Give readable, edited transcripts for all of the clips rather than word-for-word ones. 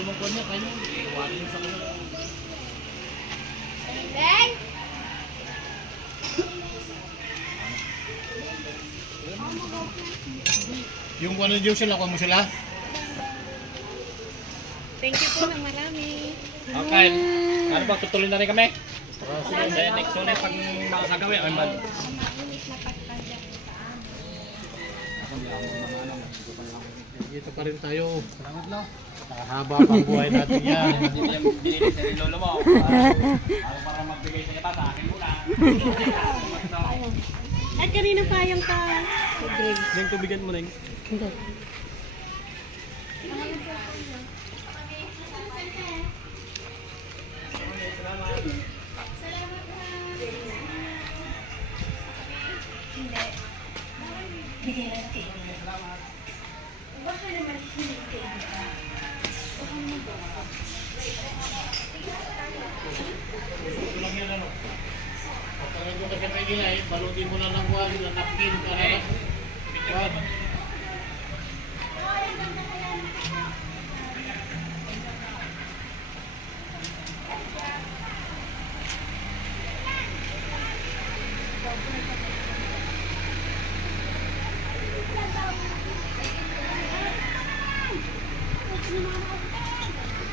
naman po niya, kayo. Iwanin niyo sa kanila. Beng! Yung ano dyan sila, kuha mo sila? Thank you po ng marami. Okay. Ano ba, tutuloy na rin kami? Kaya next ulit pag makakagawin. Ay, man. Dito pa rin tayo. Salamat lang. Nakahaba pang buhay natin yan. Hindi yung binili sa rin lolo mo. Ako para magbigay sa iba, sa akin muna. At kanina pa yung pa. Neng, tubigan mo, Neng. Hindi. Pagkakas mo kasi kayo nila, balutin mo lang ng buwan, ng napkin, para buwan.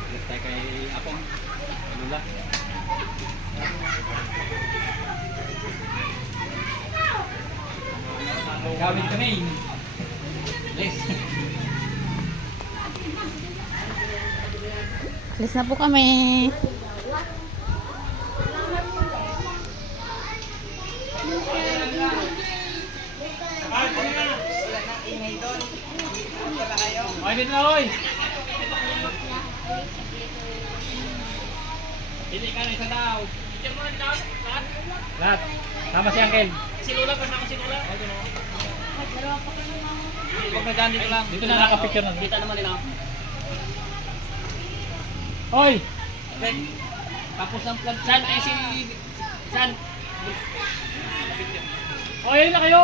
Let's tayo kay Apong. Ano lang? Gawin kami. Yes. Alis na po kami. Ay, dito na, oy! Hindi ka na isa daw. Picture mo na dito. Lahat? Lahat. Sama si Uncle. Si Lula, kasama si Lula. Huwag na dyan, dito lang. Dito na nakapicture na. Kita naman nila. Hoy! Tapos ng vlog. San? Eh si... San? Hoy, ayun na kayo!